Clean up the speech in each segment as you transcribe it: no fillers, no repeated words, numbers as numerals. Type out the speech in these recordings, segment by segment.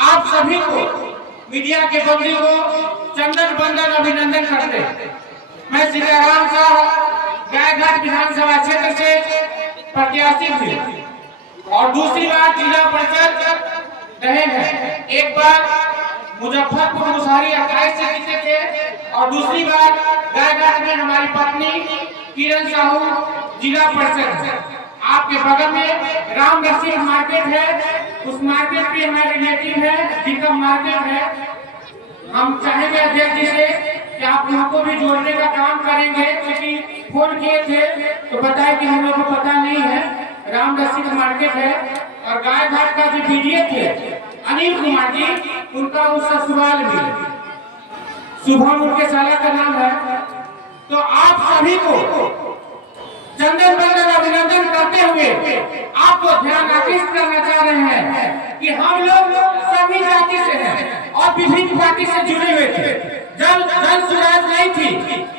आप सभी को, मीडिया के बंधु को चंदन बंदन अभिनंदन करते हैं। मैं सीताराम साहब गायघाट विधानसभा क्षेत्र से प्रत्याशी थे और दूसरी बार जिला परिषद रहे हैं। एक बार मुजफ्फरपुर मुसहरी 28 से जीते थे और दूसरी बार गायघाट में हमारी पत्नी किरण साहू जिला परिषद। आपके बगल में राम रसीद मार्केट है, उस मार्केट पे हमारे रिलेटिव है, जिनका मार्केट है। हम चाहेंगे अध्यक्ष जी से कि आप उनको भी जोड़ने का काम करेंगे, क्योंकि फोन किए थे तो बताए कि हम लोग को पता नहीं है। राम रसीद मार्केट है और गायघाट का जो बीडीए थे अनिल कुमार जी, उनका उस ससुराल भी शुभम उनके साला का नाम है। तो आप सभी को चंदन बंदन अभिनंदन करते हुए आपको ध्यान आकृष्ट करना चाह रहे हैं कि हम लोग सभी जाति से हैं और विभिन्न पार्टी से जुड़े हुए थे। जब जन सुराज नहीं थी,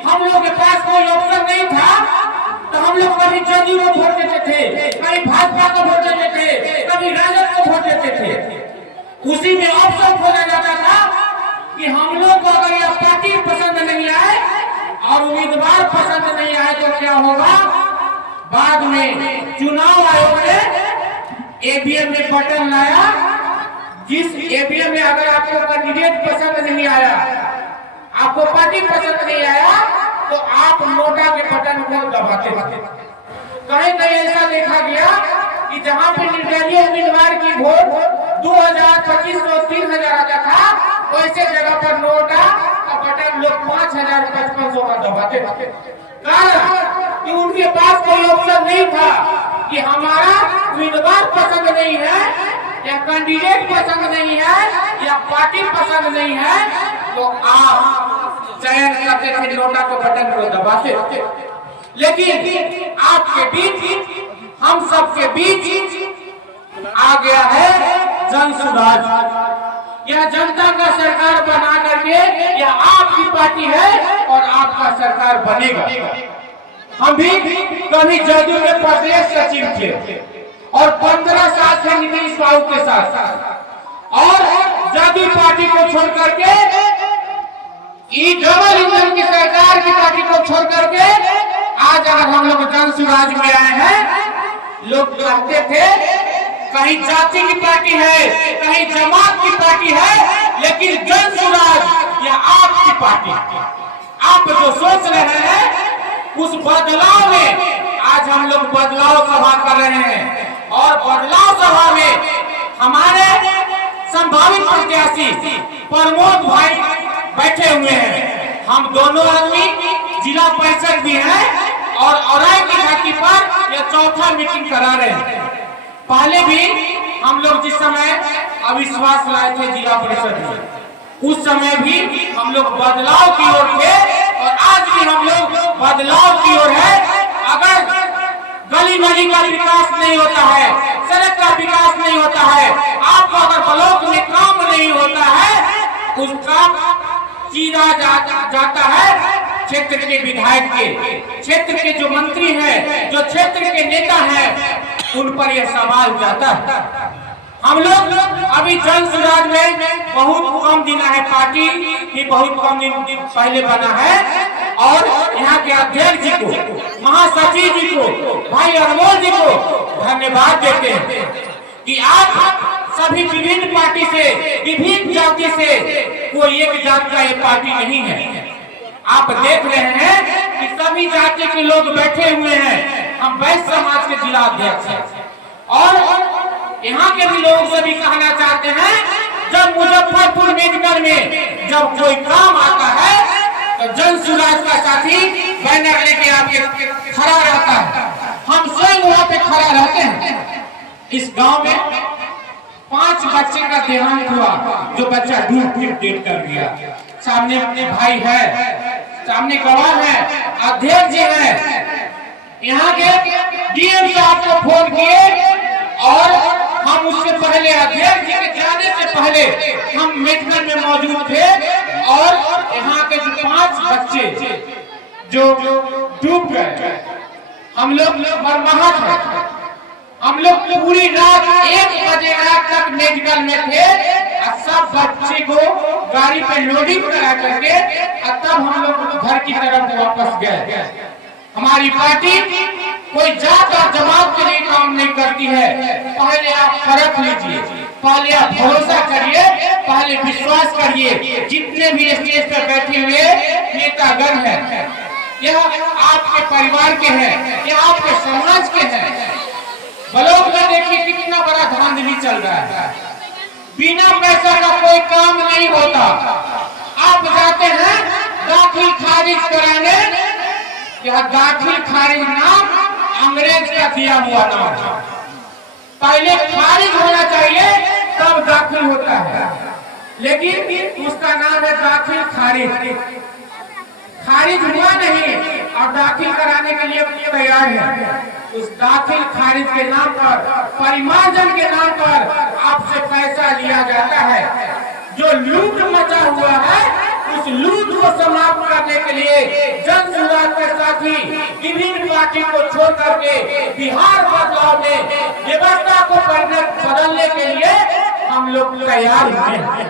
हम लोग के पास कोई ऑप्शन नहीं था, तो हम लोग कभी जदयू को वोट देते थे, कभी भाजपा को वोट देते थे, कभी राजद को वोट देते थे। उसी में ऑप्शन खोला जाता था कि हम लोग को अगर यह पार्टी पसंद नहीं आए और उम्मीदवार पसंद नहीं आए तो क्या होगा। बाद में चुनाव आयोग ने ईवीएम में बटन लाया, जिस ईवीएम में अगर आपको कैंडिडेट पसंद नहीं आया, आपको पार्टी पसंद नहीं आया, तो आप नोटा के बटन को दबाते थे। कहीं कहीं ऐसा देखा गया कि जहां पे निर्दलीय उम्मीदवार की वोट 2000, 2500, 3000 आता था, वैसे जगह पर नोटा का बटन लोग 5000, 5500 का दबाते थे। कारण कि उनके पास कोई ऑप्शन नहीं था कि हमारा उम्मीदवार पसंद नहीं है या कैंडिडेट पसंद नहीं है या पार्टी पसंद नहीं है, तो आप चयन करते थे, नोटा के बटन को दबाते थे। लेकिन आपके बीच, हम सबके बीच आ गया है जन सुराज। यह जनता का सरकार बना करके यह आपकी पार्टी है और आपका सरकार बनेगा। हम भी कभी जदयू के प्रदेश सचिव थे और 15 साल थे नीतीश बाबू के साथ, और जदयू पार्टी को छोड़ करके डबल इंजन की सरकार की पार्टी को छोड़ करके आज अगर हम लोग जन सुराज में आए हैं, लोग कहते थे कहीं जाति की पार्टी है, कहीं जमात की पार्टी है, लेकिन जन सुराज यह आपकी पार्टी। आप जो सोच रहे हैं उस बदलाव में आज हम लोग बदलाव सभा कर रहे हैं और बदलाव सभा में हमारे संभावित प्रत्याशी प्रमोद भाई बैठे हुए हैं। हम दोनों आदमी जिला परिषद भी हैं और औराई की घाटी पर यह चौथा मीटिंग करा रहे हैं। पहले भी हम लोग जिस समय अविश्वास लाए थे जिला परिषद में, उस समय भी हम लोग बदलाव की ओर थे और आज भी हम लोग बदलाव की ओर है। अगर गली गली का विकास नहीं होता है, सड़क का विकास नहीं होता है, आपको अगर ब्लॉक में काम नहीं होता है, उसका सीधा जाता है क्षेत्र के विधायक के, क्षेत्र के जो मंत्री हैं, जो क्षेत्र के नेता हैं, उन पर यह सवाल जाता है। हम लोग अभी जन सुराज में बहुत कम दिन है, पार्टी भी बहुत कम दिन पहले बना है और यहाँ के अध्यक्ष जी को, महासचिव जी को, भाई अनमोल जी को धन्यवाद देते हैं कि आप सभी विभिन्न पार्टी से, विभिन्न जाति से, कोई एक जाति का ये पार्टी नहीं है। आप देख रहे हैं कि सभी जाति के लोग बैठे हुए हैं। हम वैश्य समाज के जिला अध्यक्ष हैं और यहाँ के भी लोगों से भी कहना चाहते हैं, जब मुजफ्फरपुर मेडिकल में जब कोई काम आता है तो जन सुराज का साथी बैनर लेके आपके खड़ा रहता है। हम स्वयं वहाँ पे खड़ा रहते हैं। इस गांव में 5 बच्चे का देहांत हुआ, जो बच्चा डूब डेट कर गया। सामने अपने भाई है, सामने गवाह है, अध्यक्ष जी है। यहाँ के डीएम साहब को फोन किए और हम उससे पहले, अध्यक्ष जी के जाने से पहले हम मेडिकल में मौजूद थे और यहाँ के जो 5 बच्चे जो डूब गए, हम लोग मरमाहत है। हम लोग पूरी रात 1 बजे तक मेडिकल में थे और सब बच्चे को गाड़ी पे लोडिंग करा करके तब हम लोग घर की तरफ वापस गए। हमारी पार्टी कोई जात और जमात के लिए काम नहीं करती है। पहले आप परख लीजिए, पहले आप भरोसा करिए, पहले विश्वास करिए। जितने भी स्टेज पर बैठे हुए नेतागण हैं, यह आपके परिवार के हैं, यह आपके समाज के हैं। ब्लॉक में देखिए कितना बड़ा धांधली चल रहा है। बिना पैसा का कोई काम नहीं होता। आप जाते हैं दाखिल खारिज कराने, यह दाखिल खारिज नाम अंग्रेज का दिया हुआ नाम है। पहले खारिज होना चाहिए तब दाखिल होता है, लेकिन उसका नाम है दाखिल खारिज। खारिज हुआ नहीं और दाखिल कराने के लिए तैयार है। उस दाखिल खारिज के नाम पर, परिमार्जन के नाम पर आपसे पैसा लिया जाता है। जो लूट मचा हुआ है, उस लूट को समाप्त करने के लिए जन सुराज के साथी विभिन्न पार्टी को छोड़ करके बिहार बदलाव में व्यवस्था को बदलने के लिए हम लोग तैयार हुए हैं।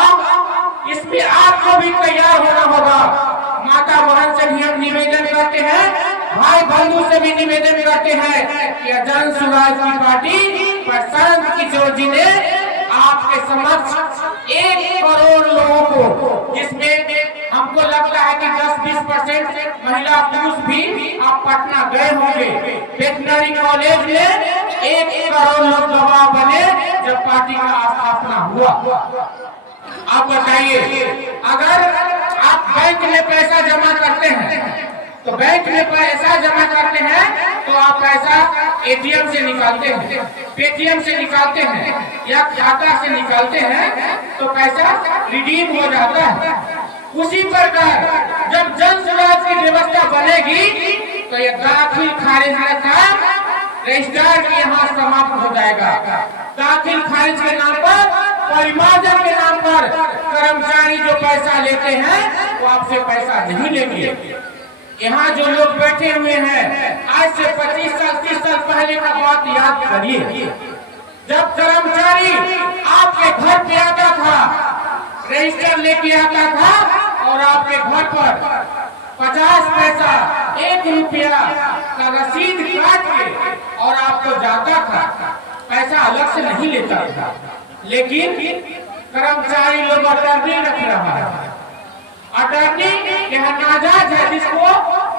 अब इसमें आपको भी तैयार होना होगा। माता बहन से भी हम निवेदन करते हैं, भाई बंधु से भी निवेदन करते हैं कि जन सुराज की पार्टी प्रशांत किशोर जी ने आपके समक्ष 1 करोड़ लोगों को, जिसमें हमको लगता है कि 10-20% महिला पुरुष भी आप पटना गए होंगे। वेटनरी कॉलेज में 1 करोड़ लोग गवाह बने जब पार्टी का स्थापना हुआ। आप बताइए, अगर आप बैंक में पैसा जमा करते हैं तो बैंक में पैसा जमा करते हैं तो आप पैसा एटीएम से निकालते हैं, पेटीएम से निकालते हैं या खाता से निकालते हैं तो पैसा रिडीम हो जाता है। उसी प्रकार जब जन सुराज की व्यवस्था बनेगी तो ये दाखिल खारिज का काम रजिस्ट्रार के यहाँ समाप्त हो जाएगा। दाखिल खारिज के नाम पर, परिमार्जन के नाम पर कर्मचारी जो पैसा लेते हैं वो आपसे पैसा नहीं लेंगे। यहाँ जो लोग बैठे हुए हैं, आज से 25 साल 30 साल पहले का बात याद करिए। जब कर्मचारी आपके घर पे आता था, रजिस्टर लेके आता था और आपके घर पर 50 पैसा 1 रुपया का रसीद काट के और आपको जाता था। पैसा अलग से नहीं लेता था, लेकिन कर्मचारी लोग अटर्नी रख रहा है। अटर्नी यह नाजायज है, जिसको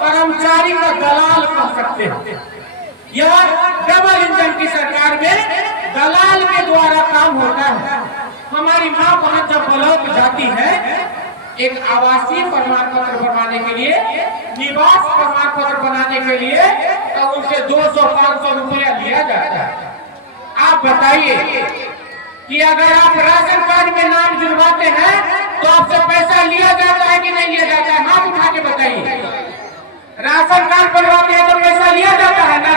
कर्मचारी का दलाल कह सकते हैं। यह डबल इंजन की सरकार में दलाल के द्वारा काम होता है। हमारी माँ वहाँ जब ब्लॉक जाती है एक आवासीय प्रमाण पत्र बनाने के लिए, निवास प्रमाण पत्र बनाने के लिए, तो उनसे 200-500 रुपया लिया जाता है। आप बताइए कि अगर आप राशन कार्ड में नाम जुड़वाते हैं तो आपसे पैसा लिया जाता है कि नहीं लिया जाता है? हाथ उठा के बताइए। राशन कार्ड बनवाते हैं तो पैसा लिया जाता है ना?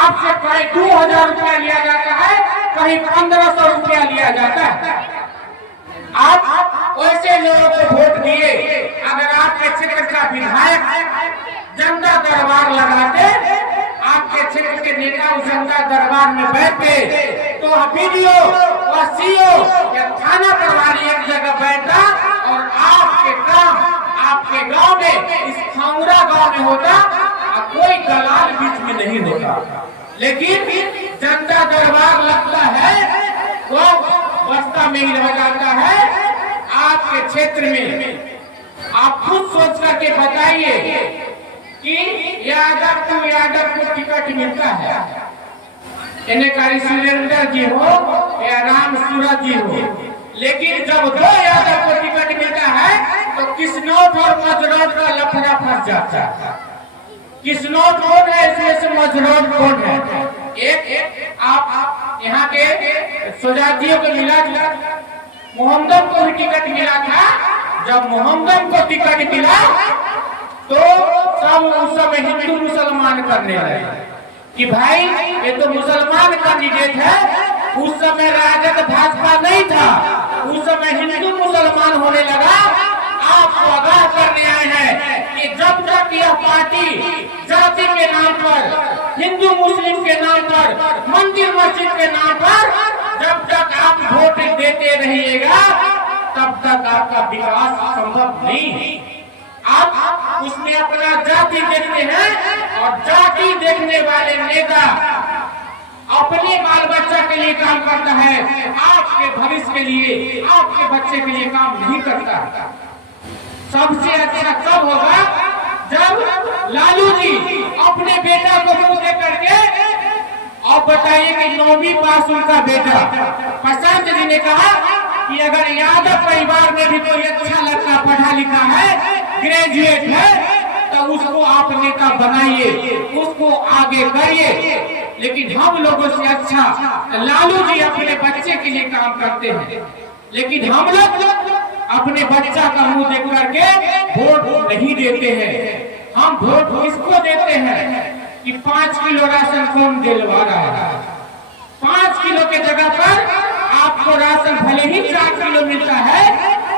आपसे कहीं 2000 रुपया लिया जाता है, कहीं 1500 रुपया लिया जाता है। आप वैसे लोगों को वोट दिए। अगर आपके क्षेत्र का विधायक जनता दरबार लगाते, आपके क्षेत्र के नेता उस जनता दरबार में बैठते, तो वीडियो और सीओ या थाना प्रभारी एक जगह बैठता और आपके काम आपके गांव में, इस खामुरा गांव में होता और कोई दलाल बीच में नहीं होता। लेकिन जनता दरबार लगता है वो बस्ता में ही रह जाता है। आपके क्षेत्र में आप खुद सोच करके बताइए कि यादव को टिकट मिलता है, इन्हें सुरेंद्र जी हो या राम सूरत जी हो, लेकिन जब 2 यादव को टिकट मिलता है तो किसनौर और मजरोट का लफड़ा फंस जाता है। किसनौर कौन है, इसमें से मजरोट कौन है? एक आप यहाँ के सुजातियों को मिला, मोहम्मद को भी टिकट मिला था। जब मोहम्मद को टिकट मिला तो सब उस समय हिंदू मुसलमान करने लगे कि भाई ये तो मुसलमान कैंडिडेट है। उस समय राजद भाजपा नहीं था, उस समय हिंदू मुसलमान होने लगा। आपको आगाह करने आए हैं कि जब तक यह पार्टी जाति के नाम पर, हिंदू मुस्लिम के नाम पर, मंदिर मस्जिद के नाम पर, जब तक तक आपका विकास संभव नहीं है। आप उसमें अपना जाति देखते हैं और जाति देखने वाले नेता अपने बाल बच्चा के लिए काम करता है, आपके भविष्य के लिए, आपके बच्चे के लिए काम नहीं करता। सबसे अच्छा कब होगा जब लालू जी अपने बेटा को मुंह दे करके, और बताइए कि 9वीं पास उनका बेटा प्रशांत जी ने कहा कि अगर यादव परिवार में भी कोई अच्छा लड़का पढ़ा लिखा है, ग्रेजुएट है, तो उसको आप नेता बनाइए, उसको आगे करिए। लेकिन हम लोगों से अच्छा लालू जी अपने बच्चे के लिए काम करते हैं, लेकिन हम लोग अपने बच्चा का मुंह देख करके वोट नहीं देते हैं। हम वोट किसको देते हैं कि 5 किलो राशन कौन दिलवा रहा है। 5 किलो के जगह पर आपको राशन भले ही 4 किलो मिलता है,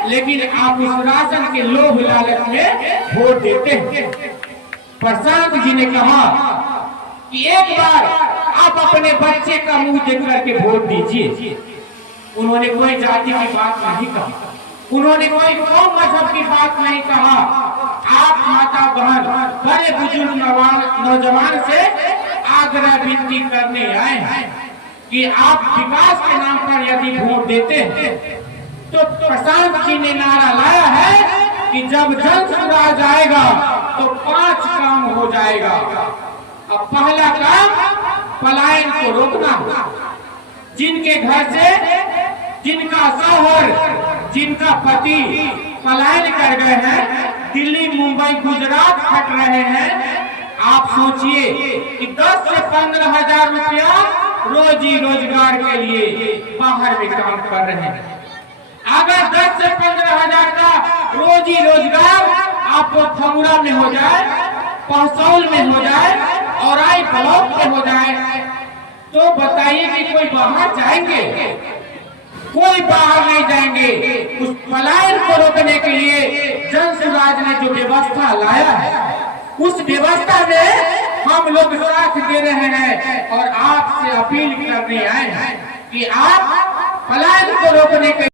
लेकिन आप उस राशन के लोभ लालच में वोट देते हैं। प्रशांत जी ने कहा कि एक बार आप अपने बच्चे का मुंह देख करके वोट दीजिए। उन्होंने कोई जाति की बात नहीं कहा, उन्होंने कोई कौम मजहब की बात नहीं कहा। आप माता बहन बड़े बुजुर्ग नौजवान से आग्रह विनती करने आए हैं कि आप विकास के नाम पर यदि वोट देते हैं, तो प्रशांत जी ने नारा लाया है कि जब जन स्वराज आएगा तो 5 काम हो जाएगा। अब पहला काम पलायन को रोकना। जिनके घर से जिनका शौहर, जिनका पति पलायन कर गए हैं, दिल्ली मुंबई गुजरात हट रहे हैं, आप सोचिए कि 10 से 15 हजार रुपया रोजी रोजगार के लिए बाहर में काम कर रहे हैं। अगर 10 से 15 हजार का रोजी रोजगार आपको फगुड़ा में हो जाए, पहसौल में हो जाए और आई ब्लॉक में हो जाए, तो बताइए कि कोई बाहर जाएंगे? कोई बाहर नहीं जाएंगे। उस पलायन को रोकने के लिए जन स्वराज ने जो व्यवस्था लाया है, उस व्यवस्था में हम लोग साथ दे रहे हैं और आपसे अपील करने आए हैं कि आप पलायन को रोकने के